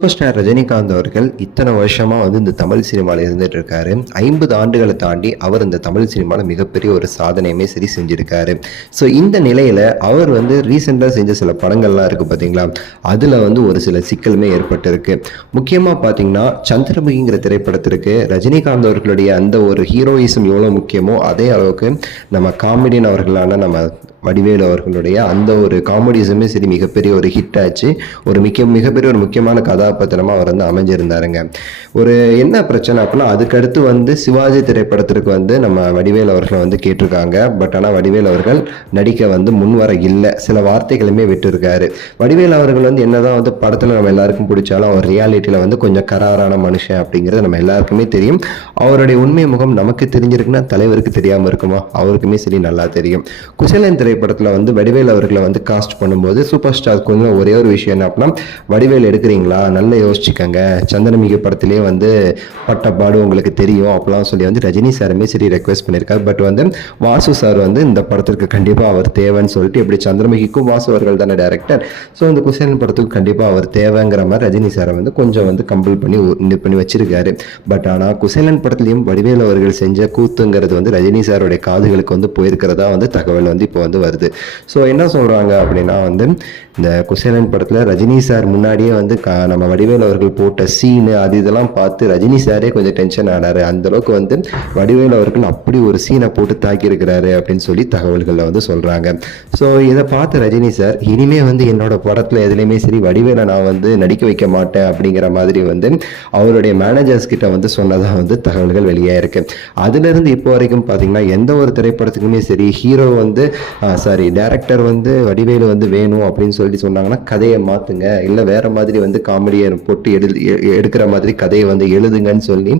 Super star Rajinikanth அவர்கள் இத்தனை வருஷமா இந்த தமிழ் சினிமாவில் இருந்துட்டு இருக்காரு. 50 ஆண்டுகளை தாண்டி அவர் இந்த தமிழ் சினிமாவில் மிகப்பெரிய ஒரு சாதனையுமே சரி செஞ்சிருக்காரு. ஸோ இந்த நிலையில அவர் ரீசெண்டாக செஞ்ச சில படங்கள்லாம் இருக்கு பார்த்தீங்களா, அதில் ஒரு சில சிக்கலுமே ஏற்பட்டிருக்கு. முக்கியமாக பார்த்தீங்கன்னா சந்திரமுகிங்கிற திரைப்படத்திற்கு ரஜினிகாந்த் அவர்களுடைய அந்த ஒரு ஹீரோயிசம் எவ்வளோ முக்கியமோ அதே அளவுக்கு நம்ம காமெடியன் அவர்களான நம்ம வடிவேலு அவர்களுடைய அந்த ஒரு காமெடிஸுமே சரி மிகப்பெரிய ஒரு ஹிட் ஆச்சு. ஒரு மிகப்பெரிய ஒரு முக்கியமான கதாபாத்திரமாக அவர் அமைஞ்சிருந்தாருங்க. ஒரு என்ன பிரச்சனை அப்படின்னா, அதுக்கடுத்து சிவாஜி திரைப்படத்திற்கு நம்ம வடிவேலு அவர்களை கேட்டிருக்காங்க. பட் ஆனால் வடிவேலு அவர்கள் நடிக்க முன்வர இல்லை. சில வார்த்தைகளுமே விட்டுருக்காரு. வடிவேலு அவர்கள் என்னதான் படத்தில் நம்ம எல்லாருக்கும் பிடிச்சாலும் அவர் ரியாலிட்டியில் கொஞ்சம் கராரான மனுஷன் அப்படிங்கிறது நம்ம எல்லாருக்குமே தெரியும். அவருடைய உண்மை முகம் நமக்கு தெரிஞ்சிருக்குன்னா தலைவருக்கு தெரியாமல் இருக்குமா? அவருக்குமே சரி நல்லா தெரியும். குசேலன் திரைப்படத்தில் வடிவேலு அவர்களை காஸ்ட் பண்ணும்போது சூப்பர் ஸ்டாருக்கு ஒரே ஒரு விஷயம் என்ன அப்படின்னா, வடிவேலு எடுக்கிறீங்களா, நல்லா யோசிச்சுக்கங்க, சந்திரமுகி படத்திலே பட்டப்பாடு உங்களுக்கு தெரியும் அப்படிலாம் சொல்லி ரஜினி சாருமே சரி ரெக்வெஸ்ட் பண்ணியிருக்காரு. பட் வாசு சார் இந்த படத்திற்கு கண்டிப்பாக அவர் தேவைன்னு சொல்லிட்டு, எப்படி சந்திரமுகிக்கும் வாசு அவர்கள் தானே டேரக்டர், ஸோ இந்த குசேலன் படத்துக்கு கண்டிப்பாக அவர் தேவைங்கிற மாதிரி ரஜினி சாரை கொஞ்சம் கம்பல் பண்ணி வச்சிருக்காரு. பட் ஆனால் குசேலன் படத்துலையும் வடிவேலு அவர்கள் செஞ்ச கூத்துங்கிறது ரஜினி சாருடைய காதுகளுக்கு போயிருக்கிறதா தகவல் இப்போ வருது. ஸோ என்ன சொல்கிறாங்க அப்படின்னா இந்த குசேலன் படத்தில் ரஜினி சார் முன்னாடியே நம்ம வடிவேலு அவர்கள் போட்ட சீனு இதெல்லாம் பார்த்து ரஜினி சாரே கொஞ்சம் டென்ஷன் ஆனார். அந்தளவுக்கு வடிவேலு அவர்கள் அப்படி ஒரு சீனை போட்டு தாக்கியிருக்கிறாரு அப்படின்னு சொல்லி தகவல்களில் சொல்கிறாங்க. ஸோ இதை பார்த்து ரஜினி சார் இனிமே என்னோட படத்தில் எதுலேயுமே சரி வடிவேலை நான் நடிக்க வைக்க மாட்டேன் அப்படிங்கிற மாதிரி அவருடைய மேனேஜர்ஸ் கிட்ட சொன்னதாக தகவல்கள் வெளியே இருக்கு. அதுலேருந்து இப்போ வரைக்கும் பார்த்தீங்கன்னா எந்த ஒரு திரைப்படத்துக்குமே சரி ஹீரோ டைரக்டர் வடிவேலு வேணும் அப்படின்னு சொல்லி சொன்னாங்கன்னா கதையை மாத்துங்க, இல்லை வேற மாதிரி காமெடியை போட்டு எடுக்கிற மாதிரி கதையை எழுதுங்கன்னு சொல்லி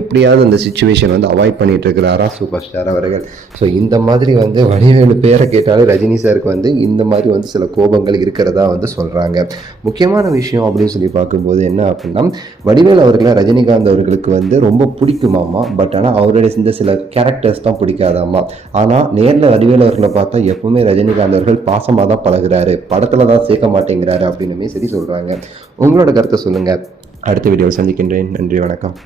எப்படியாவது அந்த சிச்சுவேஷன் அவாய்ட் பண்ணிட்டு இருக்கிறாரா சூப்பர் ஸ்டார் அவர்கள். ஸோ இந்த மாதிரி வடிவேலு பேரை கேட்டாலே ரஜினி சாருக்கு இந்த மாதிரி சில கோபங்கள் இருக்கிறதா சொல்றாங்க. முக்கியமான விஷயம் அப்படின்னு சொல்லி பார்க்கும்போது என்ன அப்படின்னா, வடிவேலு அவர்களை ரஜினிகாந்த் அவர்களுக்கு ரொம்ப பிடிக்குமாமா. பட் ஆனால் அவருடைய இந்த சில கேரக்டர்ஸ் தான் பிடிக்காதாமா. ஆனால் நேரில் வடிவேலு அவர்களை பார்த்தா எப்பவுமே ரஜினிகாந்த் அவர்கள் பாசமாக தான் பழகுறாரு, படத்துல தான் சேர்க்க மாட்டேங்கிறாரு அப்படின்னு சரி சொல்றாங்க. உங்களோட கருத்தை சொல்லுங்க. அடுத்த வீடியோவில் சந்திக்கின்றேன். நன்றி, வணக்கம்.